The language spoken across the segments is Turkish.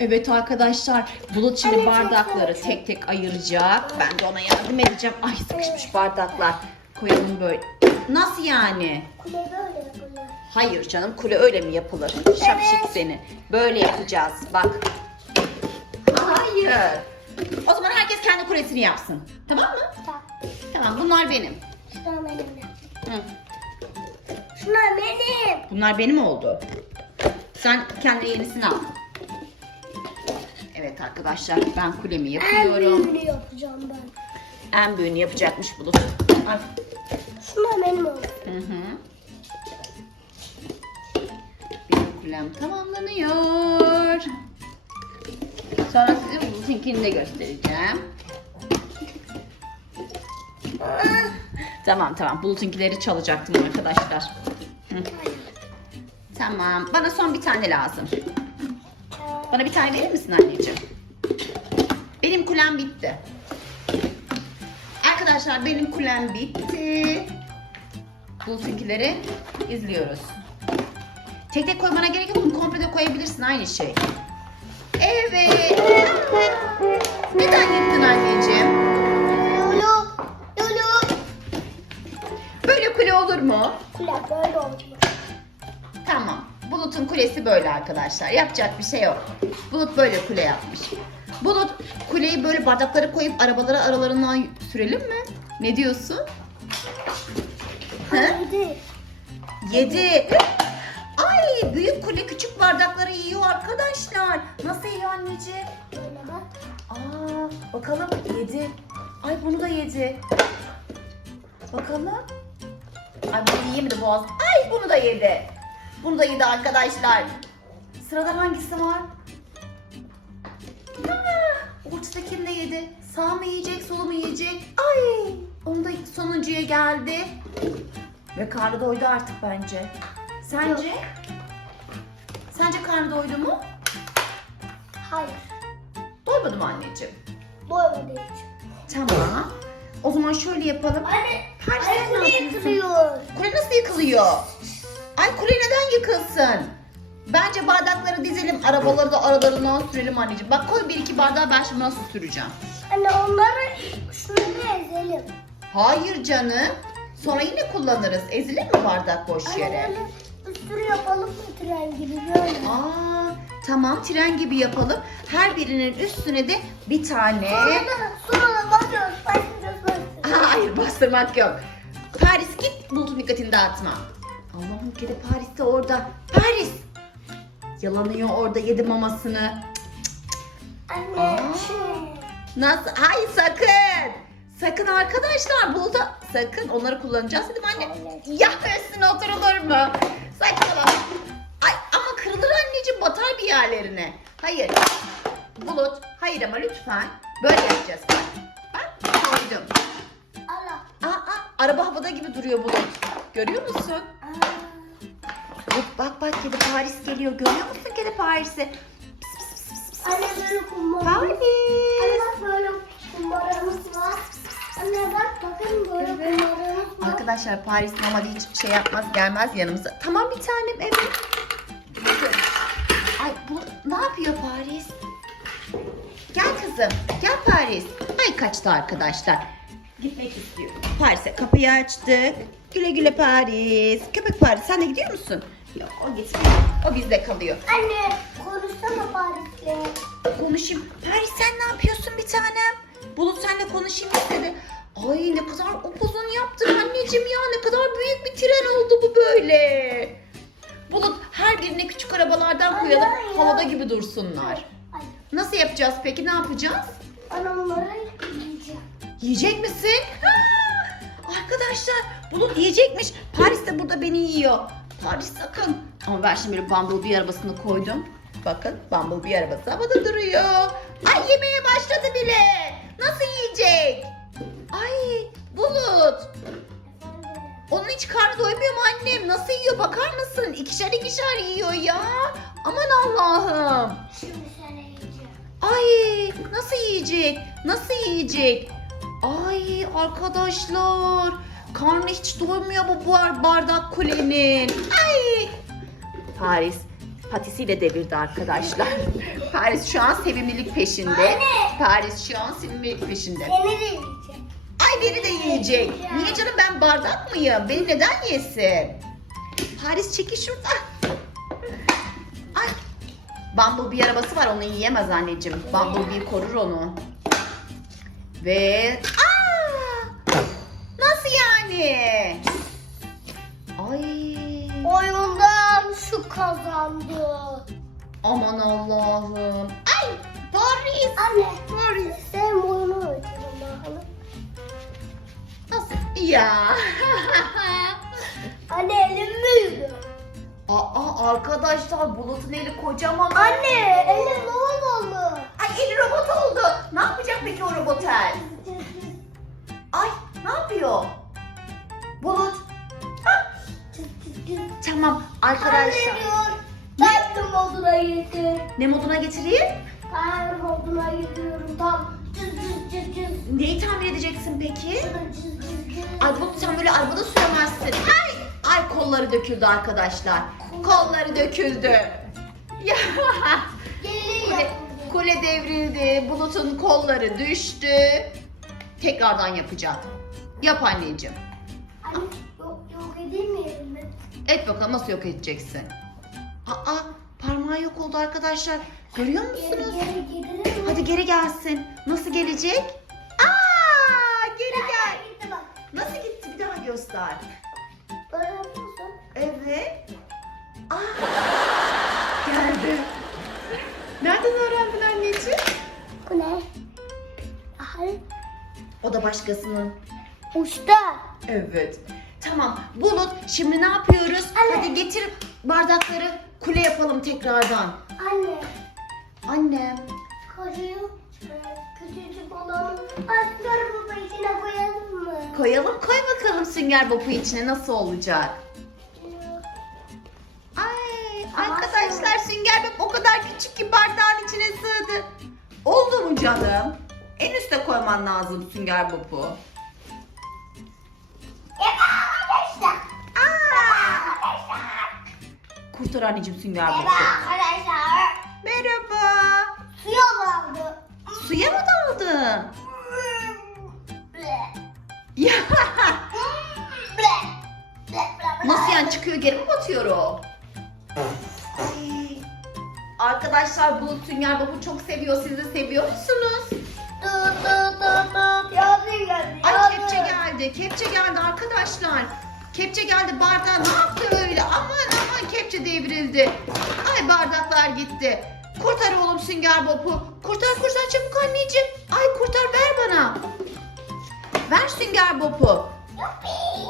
Evet arkadaşlar Bulut şimdi Anne, bardakları çok tek tek ayıracak. Ben de ona yardım edeceğim. Ay sıkışmış bardaklar. Koyalım böyle. Nasıl yani? Kule böyle yapılıyor. Hayır canım kule öyle mi yapılır? Şapşik seni. Böyle yapacağız bak. Hayır. O zaman herkes kendi kulesini yapsın. Tamam mı? Tamam. Tamam bunlar benim. Şunlar benim. Hı. Şunlar benim. Bunlar benim oldu. Sen kendi yenisini al. Evet arkadaşlar ben kulemi En yapıyorum. büyüğünü yapacağım ben. En büyüğünü yapacakmış Bulut. Ay. Şunlar benim oldu. Hı hı. Benim kulem tamamlanıyor. Sonra size Bulut'unkini de göstereceğim. Tamam tamam Bulut'unkileri çalacaktım arkadaşlar. Hı. Tamam. Bana son bir tane lazım. Bana bir tane verir misin anneciğim? Benim kulem bitti. Arkadaşlar benim kulem bitti. Bulut'unkileri izliyoruz. Tek tek koymana gerek yok? Komple de koyabilirsin aynı şey. Evet. Neden yıktın anneciğim? Lulu. Lulu. Böyle kule olur mu? Kule böyle oldu. Tamam. Bulut'un kulesi böyle arkadaşlar. Yapacak bir şey yok. Bulut böyle kule yapmış. Bulut kuleyi böyle bardaklara koyup arabalara aralarından sürelim mi? Ne diyorsun? Hadi. Yedi. Ay büyük kule küçük bardakları yiyor arkadaşlar. Nasıl yiyor anneciğim? Aa bakalım yedi. Ay bunu da yedi. Bakalım. Ay bunu yiyemedi boğaz. Ay bunu da yedi. Bunu da yedi arkadaşlar. Sırada hangisi var? Aa, ortadakini de yedi. Sağ mı yiyecek, solu mu yiyecek? Ay, onu da sonuncuya geldi. Ve karnı doydu artık bence. Sence? Sence karnı doydu mu? Hayır. Doymadı mı anneciğim? Doymadı hiç. Tamam. O zaman şöyle yapalım. Anne. Paris, Anne ne yapıyorsun? yıkılıyor. Kule nasıl yıkılıyor? Ay kule neden yıkılsın? Bence bardakları dizelim, arabaları da aralarından sürelim anneciğim. Bak koy bir iki bardağı ben şimdi nasıl süreceğim. Anne onları şunu ezelim. Hayır canım. Sonra yine kullanırız. Ezilir mi bardak boş Anne yere? böyle üstünü yapalım mı tren gibi böyle. Aa, tamam tren gibi yapalım. Her birinin üstüne de bir tane... Sonra da sonra da bakıyoruz. Hayır bastırmak yok. Paris git bulutun dikkatini dağıtma. Allah'ım kedi Paris de orada. Paris! Yalanıyor orada yedi mamasını. Anne. Şey. Nasıl? Hayır sakın. Sakın arkadaşlar buluta sakın onları kullanacağız dedim anne. Ya üstüne oturulur mu? Saçmalama. Ay ama kırılır anneciğim batar bir yerlerine. Hayır. Bulut hayır ama lütfen. Böyle yapacağız bak. Bak koydum. Aa, aa, araba havada gibi duruyor Bulut. Görüyor musun? Bulut bak bak kedi Paris geliyor. Görüyor musun kedi Paris'i? Anne böyle kumbaramız. Anne Paris. bak böyle kumbaramız var. Anne bak bakın böyle kumbaramız var. Arkadaşlar Paris normalde hiç şey yapmaz gelmez yanımıza. Tamam bir tanem evet. Bakın. Ay bu ne yapıyor Paris? Gel kızım. Gel Paris. Ay kaçtı arkadaşlar. Gitmek istiyor. Paris'e kapıyı açtık. Güle güle Paris. Köpek Paris sen de gidiyor musun? Yok o gitmiyor. O bizde kalıyor. Anne konuşsana Paris'le. Konuşayım. Paris sen ne yapıyorsun bir tanem? Bulut senle konuşayım istedi. Ay ne kadar upuzun yaptın anneciğim ya. Ne kadar büyük bir tren oldu bu böyle. Bulut her birine küçük arabalardan koyalım. Ay, ay, Havada ay. gibi dursunlar. Ay, Nasıl yapacağız peki? Ne yapacağız? ben onları yiyeceğim. Yiyecek misin? Ha! Arkadaşlar Bulut yiyecekmiş. Paris de burada beni yiyor. Paris sakın. Ama ben şimdi böyle Bumblebee arabasını koydum. Bakın Bumblebee arabası havada duruyor. Ay yemeye başladı bile. Nasıl yiyecek? Ay Bulut. Onun hiç karnı doymuyor mu annem? Nasıl yiyor bakar mısın? İkişer ikişer yiyor ya. Aman Allah'ım. Şimdi sana yiyeceğim. Ay nasıl yiyecek? Nasıl yiyecek? Ay arkadaşlar. Karnı hiç doymuyor bu bar- bardak kulenin. Ay. Paris. patisiyle devirdi arkadaşlar. Paris şu an sevimlilik peşinde. Anne. Paris şu an sevimlilik peşinde. Seni de yiyeceğim. Ay beni de yiyecek. Niye canım ben bardak mıyım? Beni neden yesin? Paris çekil şuradan. Ay. Bumblebee arabası var onu yiyemez anneciğim. Bumblebee korur onu. Ve... Aa! Kazandı. Aman Allah'ım. Ay Paris. Anne. Paris. Sen oyunu öğretelim bakalım. Nasıl? Ya. Anne elim büyüdü. Aa arkadaşlar Bulut'un eli kocaman. Anne elim ne oldu? Ay eli robot oldu. Ne yapacak peki o robot el? Ay ne yapıyor? Bulut. Tamam arkadaşlar. Ben de moduna getir. Ne moduna getireyim? Ben moduna getiriyorum tam. Cız cız cız cız. Neyi tamir edeceksin peki? Cız cız cız cız. Ay Bulut sen böyle arabada süremezsin. Ay, ay kolları döküldü arkadaşlar. Kolları döküldü. Ya. Kule, kule devrildi. Bulut'un kolları düştü. Tekrardan yapacağım. Yap anneciğim. Anne yok yok edilmeyelim mi? Et bakalım nasıl yok edeceksin. Aa parmağı yok oldu arkadaşlar. Görüyor Geri musunuz? geri gelirim mi? Hadi geri gelsin. Nasıl gelecek? Aa geri gel. Nasıl gitti bir daha göster. Böyle yapıyorsun. Evet. Aa geldi. Nereden öğrendin anneciğim? Bu ne? Ay. O da başkasının. Usta. Evet. Tamam. Bulut şimdi ne yapıyoruz? Anne. Hadi getir bardakları kule yapalım tekrardan. Anne. Annem. Kocuğu küçücük olanı aslar baba içine koyalım mı? Koyalım koy bakalım sünger bopu içine nasıl olacak? Ay arkadaşlar sünger bop o kadar küçük ki bardağın içine sığdı. Oldu mu canım? En üste koyman lazım sünger bopu. Kurtar anneciğim sünger Merhaba arkadaşlar. Merhaba. Suya daldı. Suya mı daldın? Ya nasıl yani çıkıyor geri mi batıyor o? Arkadaşlar Bulut Sünger Bob'u çok seviyor. Siz de seviyor musunuz? Ay kepçe geldi. Kepçe geldi arkadaşlar. Kepçe geldi bardağı ne yaptı öyle? Aman aman kepçe devrildi. Ay bardaklar gitti. Kurtar oğlum Sünger Bob'u. Kurtar kurtar çabuk anneciğim. Ay kurtar ver bana. Ver Sünger Bob'u.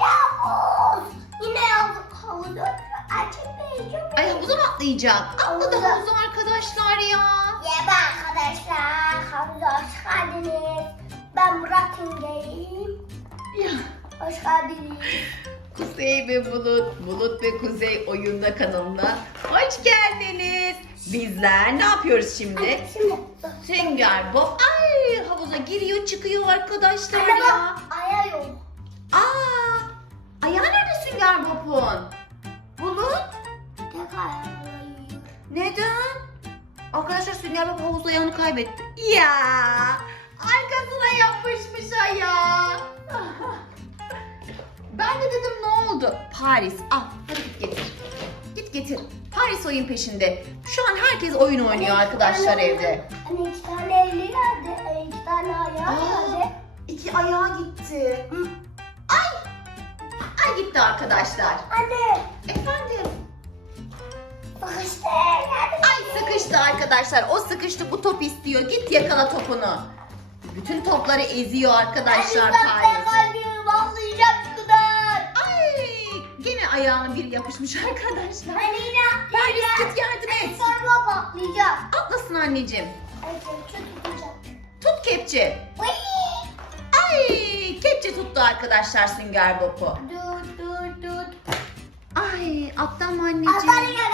Havuz. Yine. Açık Ay havuza mı atlayacak? Atladı Havuza. havuza arkadaşlar ya. Merhaba arkadaşlar. Havuza hoş geldiniz. Ben Burak Güngey'im. Ya. Hoş geldiniz. Kuzey ve Bulut, Bulut ve Kuzey oyunda kanalına hoş geldiniz. Bizler ne yapıyoruz şimdi? Sünger Bob ay havuza giriyor çıkıyor arkadaşlar Anne ya. bak. Aya yok. Aa, ayağı nerede Sünger Bob'un? Bulut Tek yiyor. neden? Arkadaşlar Sünger Bob havuzda ayağını kaybetti. Ya arkasına yapışmış ayağı. Ben de dedim ne oldu? Paris al hadi git getir. Git getir. Paris oyun peşinde. Şu an herkes oyun oynuyor arkadaşlar evde. Anne iki tane eli nerede? İki tane ayağı nerede? iki ayağı gitti. Ay! Ay gitti arkadaşlar. Anne. Efendim? Nerede? Ay sıkıştı arkadaşlar. O sıkıştı bu top istiyor. Git yakala topunu. Bütün topları eziyor arkadaşlar Paris. Gene ayağına bir yapışmış arkadaşlar. Anne yine Paris git yardım et. Sorma patlayacak. Atlasın anneciğim. Tutacak. Tut kepçe. Uy! Ay! Kepçe tuttu arkadaşlar Sünger Bob'u. Dur dur dur. Ay atlama anneciğim. Hastane gel.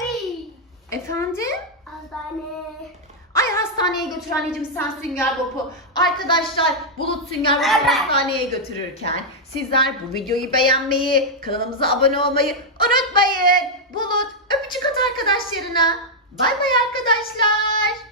Uy! Efendim? Hastane. Hastaneye götür anneciğim sen Sünger Bob'u. Arkadaşlar Bulut Sünger Bob'u Evet. hastaneye götürürken sizler bu videoyu beğenmeyi, kanalımıza abone olmayı unutmayın. Bulut öpücük at arkadaşlarına. Bay bay arkadaşlar.